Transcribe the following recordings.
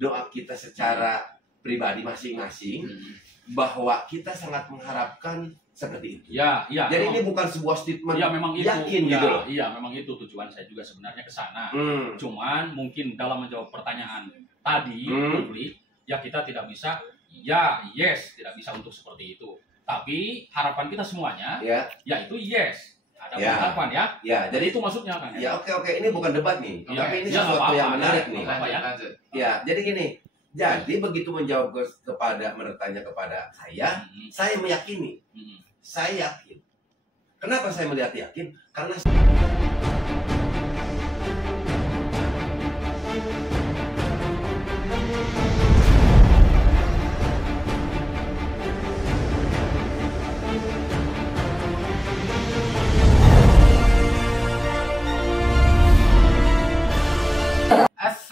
doa kita secara pribadi masing-masing bahwa kita sangat mengharapkan seperti itu. Ya, iya. Jadi ini bukan sebuah statement ya, memang itu, yakin ya, gitu loh. Iya, memang itu tujuan saya juga sebenarnya ke sana. Hmm. Cuman mungkin dalam menjawab pertanyaan tadi publik, ya kita tidak bisa ya, yes, tidak bisa untuk seperti itu. Tapi harapan kita semuanya yaitu yes. Ada harapan ya. Ya, jadi itu maksudnya kan. Ya, oke. Ini bukan debat nih. Ya, tapi ini ya, sesuatu yang menarik nih. Lanjut. Ya, jadi gini. Jadi begitu menjawab bertanya kepada saya meyakini. Saya yakin. Kenapa saya melihat yakin? Karena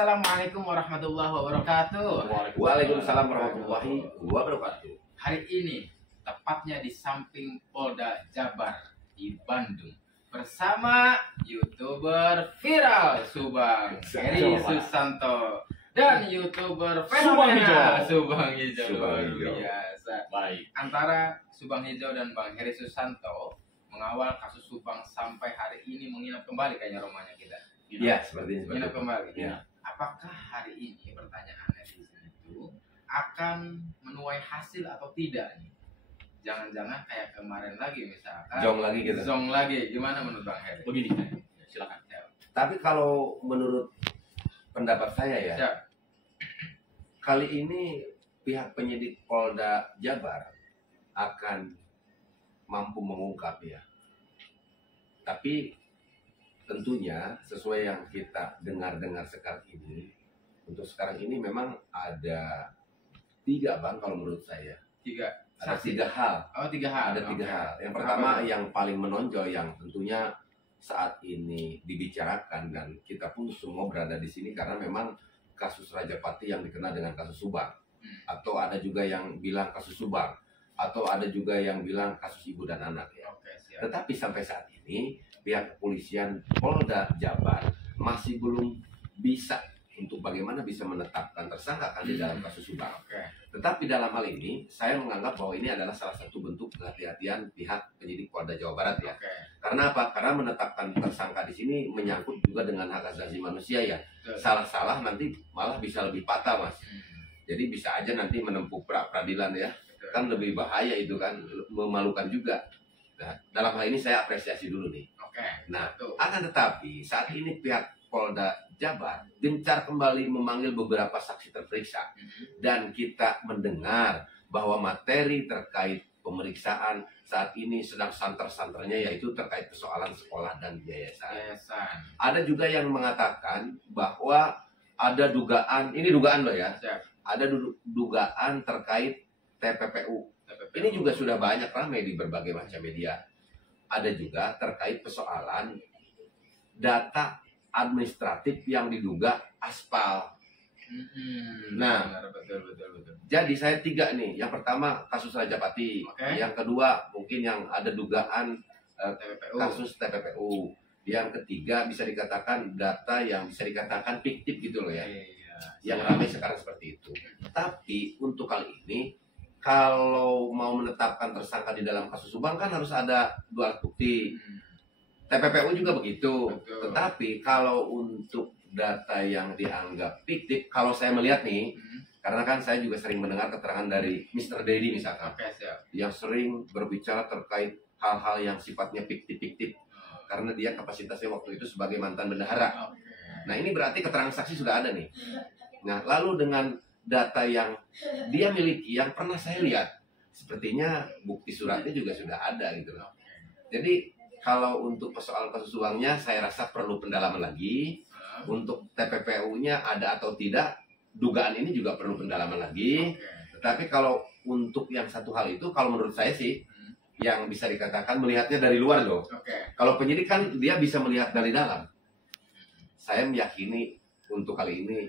Assalamualaikum warahmatullahi wabarakatuh. Waalaikumsalam warahmatullahi wabarakatuh. Hari ini tepatnya di samping Polda Jabar di Bandung bersama YouTuber viral Subang Heri Susanto dan YouTuber fenomena Subang Hijau. Biasa. Baik. Antara Subang Hijau dan Bang Heri Susanto mengawal kasus Subang sampai hari ini menginap kembali kayaknya romanya kita. Iya, seperti ini. Menginap kembali. Ya. Apakah hari ini pertanyaannya di sini itu akan menuai hasil atau tidak nih? Jangan-jangan kayak kemarin lagi misalkan. Zong lagi. Gimana menurut Bang Heri? Begini, silakan. Tapi kalau menurut pendapat saya kali ini pihak penyidik Polda Jabar akan mampu mengungkap ya. Tapi tentunya sesuai yang kita dengar sekarang ini, untuk sekarang ini memang ada 3 Bang kalau menurut saya. 3. Ada 3 hal. Oh, 3 hal. Ada 3 hal. Yang pertama yang paling menonjol yang tentunya saat ini dibicarakan dan kita pun semua berada di sini karena memang kasus Rajapati yang dikenal dengan kasus Subang. Atau ada juga yang bilang kasus Subang. Atau ada juga yang bilang kasus ibu dan anak ya. Oke, siap. Tetapi sampai saat ini pihak kepolisian Polda Jabar masih belum bisa untuk bagaimana bisa menetapkan tersangka kan di dalam kasus Subang. Tetapi dalam hal ini saya menganggap bahwa ini adalah salah satu bentuk kehati-hatian pihak penyidik Polda Jawa Barat ya. Karena apa? Karena menetapkan tersangka di sini menyangkut juga dengan hak asasi manusia ya. Salah-salah nanti malah bisa lebih patah Mas. Jadi bisa aja nanti menempuh pra-peradilan ya. Kan lebih bahaya itu kan, memalukan juga. Nah, dalam hal ini saya apresiasi dulu nih. Nah, akan tetapi saat ini pihak Polda Jabar gencar kembali memanggil beberapa saksi terperiksa dan kita mendengar bahwa materi terkait pemeriksaan saat ini sedang santer-santernya yaitu terkait persoalan sekolah dan yayasan. Ada juga yang mengatakan bahwa ada dugaan, ini dugaan loh ya, ada dugaan terkait TPPU. Ini juga sudah banyak ramai di berbagai macam media. Ada juga terkait persoalan data administratif yang diduga aspal. Nah, betul. jadi saya 3 nih. Yang pertama kasus Rajapati. Yang kedua mungkin yang ada dugaan kasus TPPU. Yang ketiga bisa dikatakan data yang bisa dikatakan fiktif gitu loh ya. Yang ramai sekarang seperti itu. Tapi untuk kali ini kalau mau menetapkan tersangka di dalam kasus Subang kan harus ada 2 alat bukti. TPPU juga begitu. Tetapi kalau untuk data yang dianggap fiktif, kalau saya melihat nih, karena kan saya juga sering mendengar keterangan dari Mr. Dedi misalkan, yang sering berbicara terkait hal-hal yang sifatnya fiktif-fiktif, karena dia kapasitasnya waktu itu sebagai mantan bendahara. Nah ini berarti keterangan saksi sudah ada nih. Nah lalu dengan data yang dia miliki, yang pernah saya lihat, sepertinya bukti suratnya juga sudah ada gitu loh. Jadi kalau untuk persoalan kasus uangnya saya rasa perlu pendalaman lagi. Untuk TPPU-nya ada atau tidak, dugaan ini juga perlu pendalaman lagi. Tetapi kalau untuk yang satu hal itu, kalau menurut saya sih, yang bisa dikatakan melihatnya dari luar loh. Kalau penyidik kan dia bisa melihat dari dalam. Saya meyakini untuk kali ini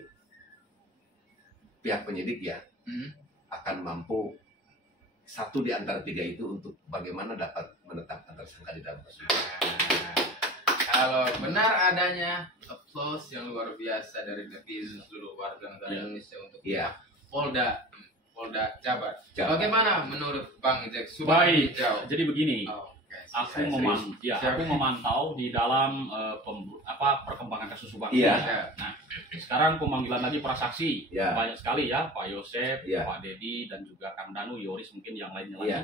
pihak penyidik ya akan mampu 1 di antara 3 itu untuk bagaimana dapat menetapkan tersangka di dalam kasus. Kalau benar adanya applause yang luar biasa dari netizen seluruh warga negara Indonesia untuk Polda Jabar. Bagaimana menurut Bang Jack? Baik, jadi begini. Aku memantau di dalam perkembangan kasus Subang. Nah, sekarang pemanggilan lagi prasaksi banyak sekali ya, Pak Yosef, Pak Dedi, dan juga Kang Danu, Yoris, mungkin yang lainnya lagi.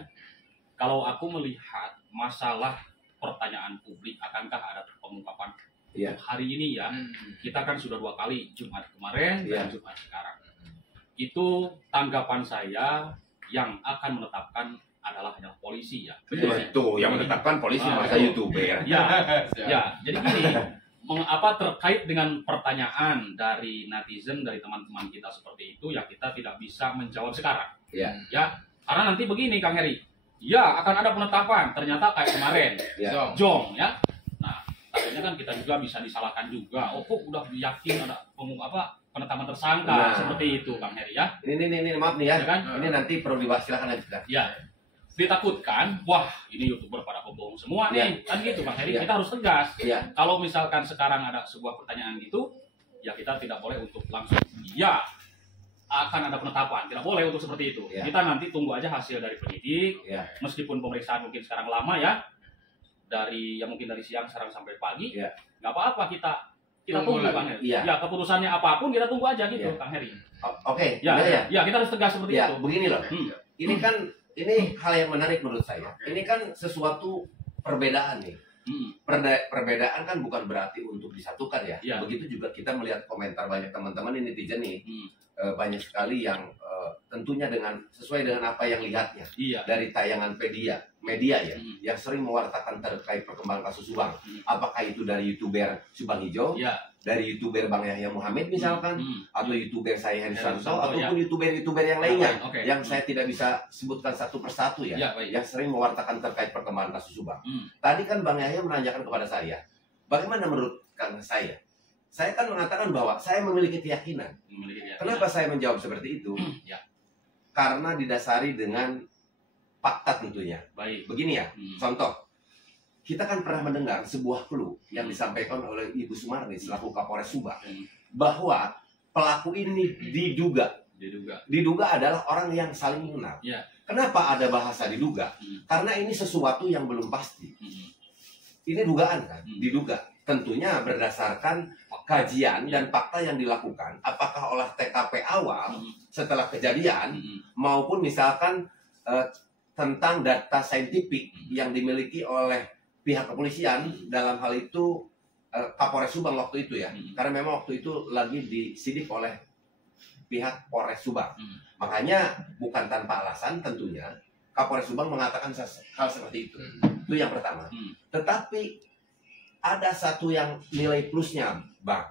Kalau aku melihat masalah pertanyaan publik, akankah ada pengungkapan hari ini ya? Kita kan sudah 2 kali, Jumat kemarin dan Jumat sekarang. Itu tanggapan saya, yang akan menetapkan adalah hanya polisi ya. Betul, yang menetapkan polisi, masa YouTuber. Ya, jadi gini, terkait dengan pertanyaan dari netizen, dari teman-teman kita seperti itu, ya kita tidak bisa menjawab sekarang. Ya, karena nanti begini Kang Heri. Ya, akan ada penetapan. Ternyata kayak kemarin, Jong ya. Nah, takutnya kan kita juga bisa disalahkan juga. Oh, kok udah yakin ada penetapan tersangka seperti itu, Kang Heri ya. Ini maaf nih ya. Kan? Ini nanti perlu dibahas, silakan aja. Ya. Ditakutkan, wah ini YouTuber pada pembohong semua nih. Kan gitu, Kang Heri. Kita harus tegas. Kalau misalkan sekarang ada sebuah pertanyaan gitu, ya kita tidak boleh untuk langsung akan ada penetapan, tidak boleh untuk seperti itu. Kita nanti tunggu aja hasil dari penyidik. Meskipun pemeriksaan mungkin sekarang lama ya, mungkin dari siang sekarang sampai pagi, nggak apa-apa, kita tunggu Kang Heri. Ya, keputusannya apapun kita tunggu aja gitu, Kang Heri. Oke. Ya, kita harus tegas seperti itu. Begini loh. Ini hal yang menarik menurut saya. Ini kan sesuatu perbedaan nih. Perbedaan kan bukan berarti untuk disatukan ya. Begitu juga kita melihat komentar banyak teman-teman ini netizen nih. Banyak sekali yang tentunya sesuai dengan apa yang lihatnya dari tayangan media ya, yang sering mewartakan terkait perkembangan kasus Subang. Apakah itu dari YouTuber Subang Hijau, dari YouTuber Bang Yahya Muhammad misalkan, atau YouTuber saya Heri Santo, ataupun YouTuber yang lainnya, yang saya tidak bisa sebutkan satu persatu ya, yang sering mewartakan terkait perkembangan kasus Subang. Tadi kan Bang Yahya menanyakan kepada saya, bagaimana menurut saya? Saya kan mengatakan bahwa saya memiliki keyakinan. Kenapa saya menjawab seperti itu? Karena didasari dengan fakta tentunya. Begini ya, contoh. Kita kan pernah mendengar sebuah clue yang disampaikan oleh Ibu Sumarni selaku Kapolres Subang, bahwa pelaku ini diduga adalah orang yang saling mengenal. Kenapa ada bahasa diduga? Karena ini sesuatu yang belum pasti. Ini dugaan kan, diduga. Tentunya berdasarkan kajian dan fakta yang dilakukan, apakah olah TKP awal setelah kejadian, maupun misalkan tentang data saintifik yang dimiliki oleh pihak kepolisian, dalam hal itu Kapolres Subang waktu itu ya, karena memang waktu itu lagi disidik oleh pihak Polres Subang. Makanya bukan tanpa alasan tentunya Kapolres Subang mengatakan hal seperti itu. Itu yang pertama. Tetapi ada satu yang nilai plusnya, Bang.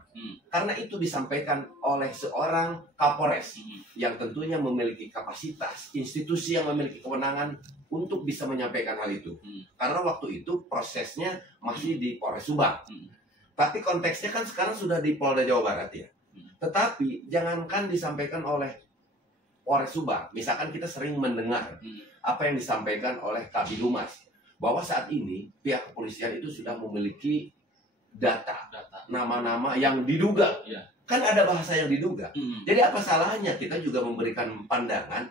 Karena itu disampaikan oleh seorang Kapolres yang tentunya memiliki kapasitas, institusi yang memiliki kewenangan untuk bisa menyampaikan hal itu. Karena waktu itu prosesnya masih di Polres Subang. Tapi konteksnya kan sekarang sudah di Polda Jawa Barat ya. Tetapi jangankan disampaikan oleh Polres Subang, misalkan kita sering mendengar apa yang disampaikan oleh Kabid Humas, bahwa saat ini pihak kepolisian itu sudah memiliki data. Nama-nama yang diduga. Kan ada bahasa yang diduga. Jadi apa salahnya kita juga memberikan pandangan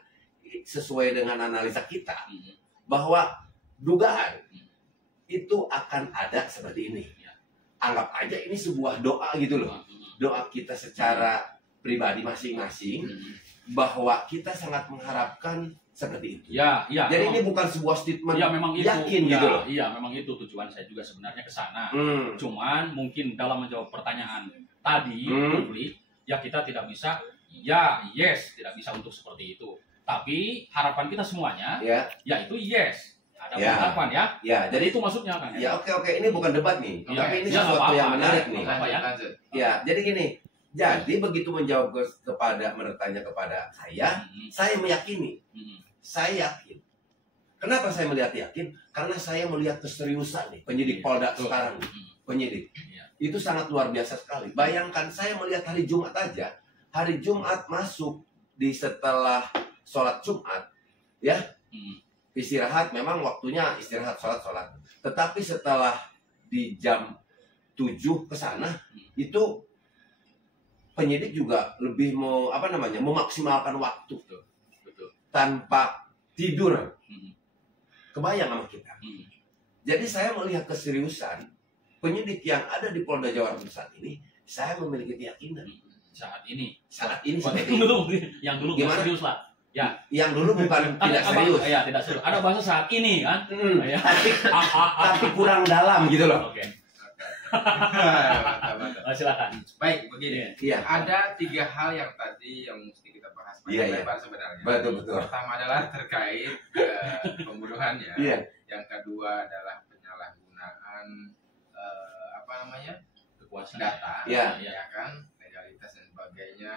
sesuai dengan analisa kita, bahwa dugaan itu akan ada seperti ini. Anggap aja ini sebuah doa gitu loh. Doa kita secara pribadi masing-masing, bahwa kita sangat mengharapkan seperti itu. Jadi ini bukan sebuah statement memang itu, yakin gitu loh. Memang itu tujuan saya juga sebenarnya ke sana. Cuman mungkin dalam menjawab pertanyaan tadi publik, ya kita tidak bisa tidak bisa untuk seperti itu. Tapi harapan kita semuanya yaitu ada penetapan jadi itu maksudnya Kang. Oke, ini bukan debat nih. Tapi ini sesuatu yang menarik nih. Jadi gini. Jadi begitu bertanya kepada saya meyakini. Saya yakin. Kenapa saya melihat yakin? Karena saya melihat keseriusan nih penyidik Polda sekarang. Penyidik. Itu sangat luar biasa sekali. Bayangkan saya melihat hari Jumat aja. Hari Jumat masuk di setelah sholat Jumat. Ya. Istirahat, memang waktunya istirahat sholat. Tetapi setelah di jam 7 ke sana, itu penyidik juga lebih memaksimalkan waktu. Betul. Tanpa tidur. Kebayang sama kita. Jadi saya melihat keseriusan penyidik yang ada di Polda Jawa Barat saat ini, saya memiliki keyakinan. Saat ini seperti yang dulu gimana? Serius lah. Ya. Yang dulu bukan tidak serius. Ya, tidak serius. Ada bahasa saat ini kan. Ya. Tapi kurang dalam gitu loh. Oke. Silakan. Baik, begini. Iya. Ada 3 hal yang tadi yang mesti kita bahas lebar sebenarnya. Betul. Pertama adalah terkait pembunuhannya. Iya. Yang kedua adalah penyalahgunaan kekuasaan data, ya kan, legalitas dan sebagainya.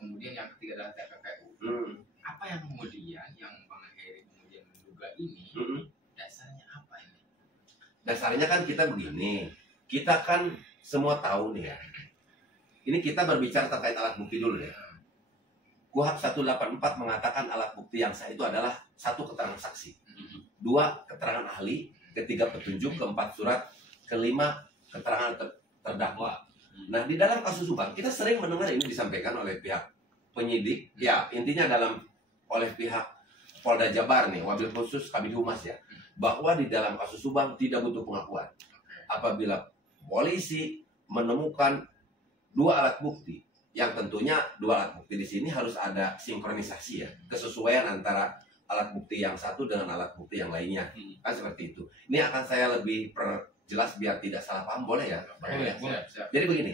Kemudian yang ketiga adalah TPPU. Apa yang kemudian yang Bang Heri kemudian menduga ini dasarnya apa ini? Dasarnya kan kita begini, kita kan semua tahu nih ya. Ini kita berbicara terkait alat bukti dulu ya. KUHP 184 mengatakan alat bukti yang sah itu adalah 1 keterangan saksi, 2 keterangan ahli, 3 petunjuk, 4 surat, 5 keterangan terdakwa. Nah, di dalam kasus Subang kita sering mendengar ini disampaikan oleh pihak penyidik, ya intinya oleh pihak Polda Jabar nih, wabil khusus Kabid Humas ya, bahwa di dalam kasus Subang tidak butuh pengakuan. Apabila polisi menemukan 2 alat bukti, yang tentunya 2 alat bukti di sini harus ada sinkronisasi ya, kesesuaian antara alat bukti yang satu dengan alat bukti yang lainnya, kan seperti itu. Ini akan saya lebih perjelas biar tidak salah paham, boleh ya? Boleh. Jadi begini,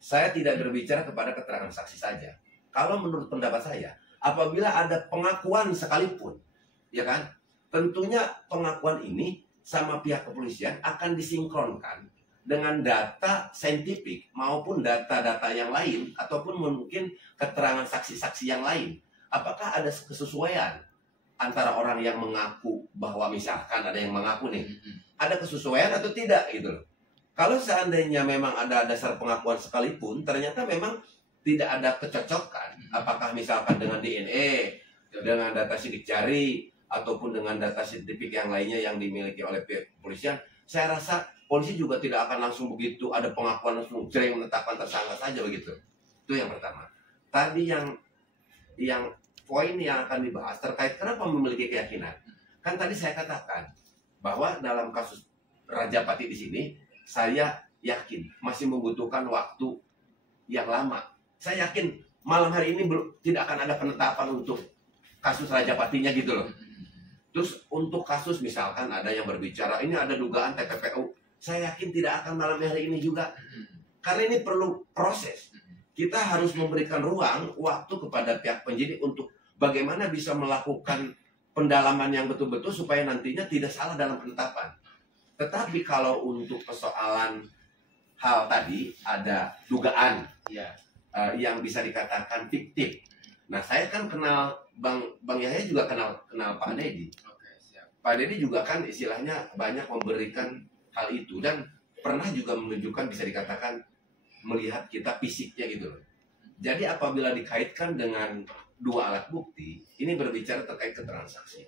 saya tidak berbicara kepada keterangan saksi saja. Kalau menurut pendapat saya, apabila ada pengakuan sekalipun, ya kan, tentunya pengakuan ini sama pihak kepolisian akan disinkronkan dengan data saintifik maupun data-data yang lain ataupun mungkin keterangan saksi-saksi yang lain. Apakah ada kesesuaian antara orang yang mengaku bahwa misalkan ada yang mengaku nih, ada kesesuaian atau tidak gitu loh. Kalau seandainya memang ada dasar pengakuan sekalipun, ternyata memang tidak ada kecocokan, apakah misalkan dengan DNA, dengan data sidik jari, ataupun dengan data saintifik yang lainnya yang dimiliki oleh pihak kepolisian, saya rasa polisi juga tidak akan langsung begitu ada pengakuan langsung jering menetapkan tersangka saja begitu. Itu yang pertama. Tadi yang poin yang akan dibahas terkait kenapa memiliki keyakinan. Kan tadi saya katakan bahwa dalam kasus Rajapati di sini saya yakin masih membutuhkan waktu yang lama. Saya yakin malam hari ini tidak akan ada penetapan untuk kasus Rajapatinya gitu loh. Terus untuk kasus misalkan ada yang berbicara ini ada dugaan TPPU, saya yakin tidak akan malam hari ini juga. Karena ini perlu proses. Kita harus memberikan ruang waktu kepada pihak penyidik untuk bagaimana bisa melakukan pendalaman yang betul-betul supaya nantinya tidak salah dalam penetapan. Tetapi kalau untuk persoalan hal tadi ada dugaan yang bisa dikatakan fiktif. Nah, saya kan kenal Bang Yahya juga kenal Pak Dedi. Pak Dedi juga kan istilahnya banyak memberikan hal itu dan pernah juga menunjukkan bisa dikatakan melihat kita fisiknya gitu loh. Jadi apabila dikaitkan dengan 2 alat bukti, ini berbicara terkait keterangan saksi.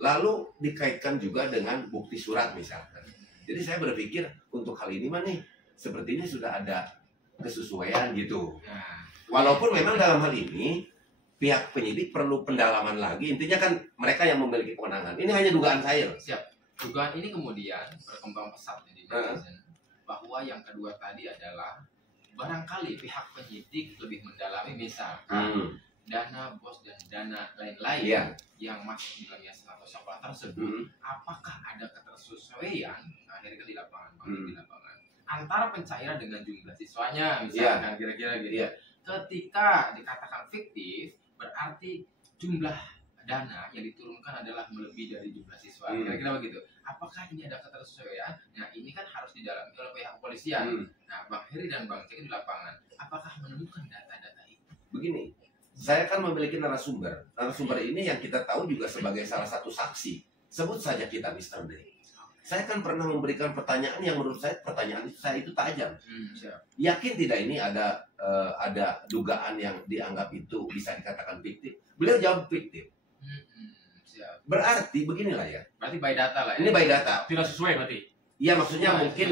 Lalu dikaitkan juga dengan bukti surat misalkan. Jadi saya berpikir untuk hal ini mah nih sepertinya sudah ada kesesuaian gitu. Walaupun memang dalam hal ini pihak penyidik perlu pendalaman lagi. Intinya kan mereka yang memiliki kewenangan. Ini hanya dugaan saya. Siap. Dugaan ini kemudian berkembang pesat di netizen bahwa yang kedua tadi adalah barangkali pihak penyidik lebih mendalami misalkan dana bos dan dana lain-lain yang masuk di dalam yayasan atau sekolah tersebut, apakah ada ketersesuaian akhirnya di lapangan, di lapangan antara pencairan dengan jumlah siswanya misalkan kira-kira gitu. Ketika dikatakan fiktif berarti jumlah dana yang diturunkan adalah melebihi dari jumlah siswa, kira-kira begitu. Apakah ini ada ketersesuaian? Nah, ini kan harus didalami oleh pihak kepolisian. Nah, Bang Heri dan Bang Cek di lapangan, apakah menemukan data-data itu? Begini, saya kan memiliki narasumber. Narasumber ini yang kita tahu juga sebagai salah satu saksi. Sebut saja kita Mr. D. Saya kan pernah memberikan pertanyaan yang menurut saya pertanyaan saya itu tajam. Yakin tidak ini ada dugaan yang dianggap itu bisa dikatakan fiktif? Beliau jawab fiktif. Berarti beginilah ya. Berarti by data lah ya. Ini by data. Tidak sesuai berarti. Iya, maksudnya mungkin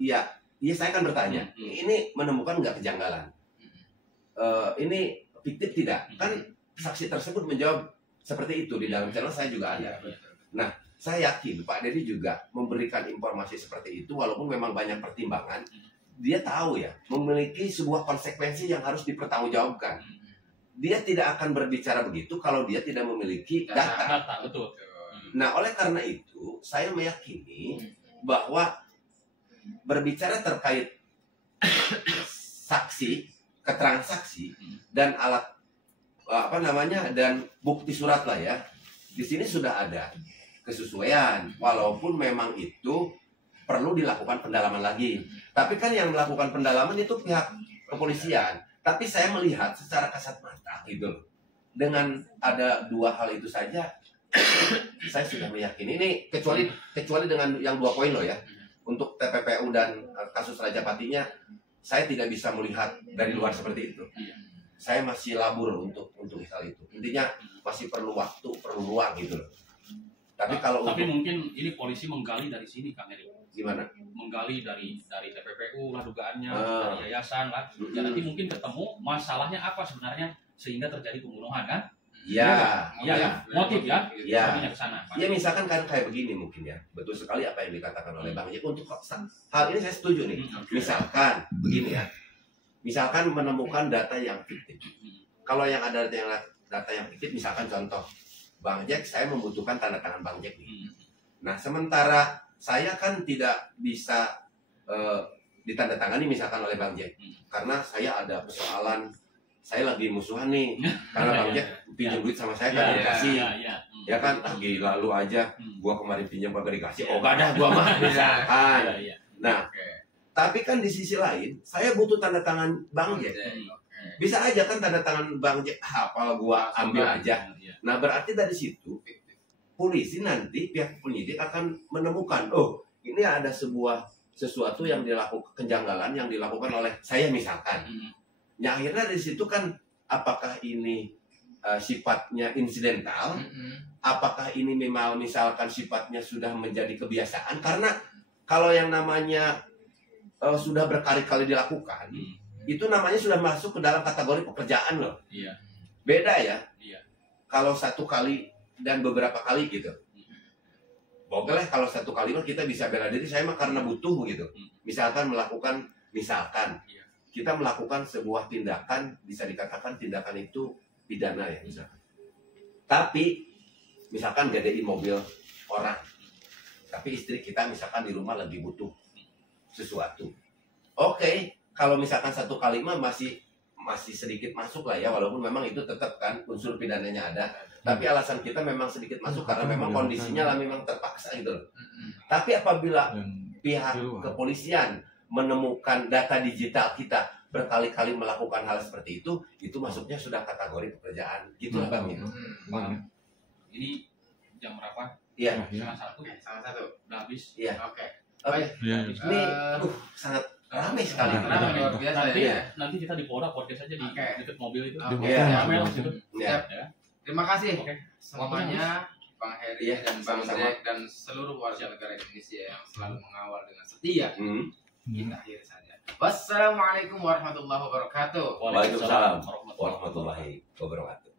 Iya, saya akan bertanya. Ini menemukan nggak kejanggalan? Ini fiktif tidak? Kan saksi tersebut menjawab seperti itu di dalam channel saya juga ada. Nah, saya yakin Pak Dedi juga memberikan informasi seperti itu, walaupun memang banyak pertimbangan. Dia tahu ya, memiliki sebuah konsekuensi yang harus dipertanggungjawabkan. Dia tidak akan berbicara begitu kalau dia tidak memiliki data. Betul. Nah, oleh karena itu, saya meyakini bahwa berbicara terkait saksi, keterangan saksi, dan alat dan bukti surat lah ya. Di sini sudah ada kesesuaian, walaupun memang itu perlu dilakukan pendalaman lagi. Tapi kan yang melakukan pendalaman itu pihak kepolisian. Tapi saya melihat secara kasat mata gitu loh. Dengan ada dua hal itu saja, saya sudah meyakini ini kecuali dengan yang 2 poin loh ya. Untuk TPPU dan kasus Rajapatinya, saya tidak bisa melihat dari luar seperti itu. Saya masih labur untuk hal itu. Intinya masih perlu waktu, perlu ruang gitu loh. Tapi mungkin ini polisi menggali dari sini, Kang Eri. Gimana? Menggali dari TPPU lah dugaannya, dari yayasan lah. Ya nanti mungkin ketemu masalahnya apa sebenarnya sehingga terjadi pembunuhan kan? Iya. Motif ya. Iya. Ya misalkan kan kayak begini mungkin ya. Betul sekali apa yang dikatakan oleh Bang Jack. Untuk hal ini saya setuju nih. Misalkan begini ya. Misalkan menemukan data yang fiktif. Kalau yang ada data yang fiktif, misalkan contoh Bang Jack, saya membutuhkan tanda tangan Bang Jack nih. Nah, sementara saya kan tidak bisa ditandatangani misalkan oleh Bang Jack, karena saya ada persoalan, saya lagi musuhan nih, karena Bang Jack pinjam duit sama saya kan dikasih, ya kan, gila lu aja, gua kemarin pinjam kagak dikasih, gak ada gua mah misalkan. Nah, tapi kan di sisi lain, saya butuh tanda tangan Bang Jack. Bisa aja kan tanda tangan Bang Jack, apa gua ambil aja. Nah, berarti dari situ polisi nanti pihak penyidik akan menemukan, oh ini ada sesuatu yang dilakukan, kejanggalan yang dilakukan oleh saya misalkan. Ya akhirnya dari situ kan apakah ini sifatnya insidental, apakah ini memang misalkan sifatnya sudah menjadi kebiasaan, karena kalau yang namanya sudah berkali-kali dilakukan, itu namanya sudah masuk ke dalam kategori pekerjaan loh. Beda ya. Kalau 1 kali dan beberapa kali gitu. Boleh kalau 1 kali mah kita bisa bela diri, saya mah karena butuh gitu. Misalkan kita melakukan sebuah tindakan, bisa dikatakan tindakan itu pidana ya misalkan. Tapi misalkan gadein mobil orang, tapi istri kita misalkan di rumah lagi butuh sesuatu. Oke, kalau misalkan 1 kali mah masih sedikit masuk lah ya, walaupun memang itu tetap kan unsur pidananya ada. Tapi alasan kita memang sedikit masuk karena memang kondisinya lah memang terpaksa gitu loh. Tapi apabila pihak kepolisian menemukan data digital kita berkali-kali melakukan hal seperti itu masuknya sudah kategori pekerjaan. Gitulah Bang ya. Ini jam berapa? Iya. Sama satu. Udah habis? Iya. Oke. Ini sangat ramai sekali. Luar biasa ya. Nanti kita di podcast aja di dekat mobil itu. Terima kasih semuanya, Bang Heri dan Bang Jack dan seluruh warga negara Indonesia yang selalu mengawal dengan setia. Kita akhiri saja. Wassalamualaikum warahmatullahi wabarakatuh. Waalaikumsalam warahmatullahi wabarakatuh.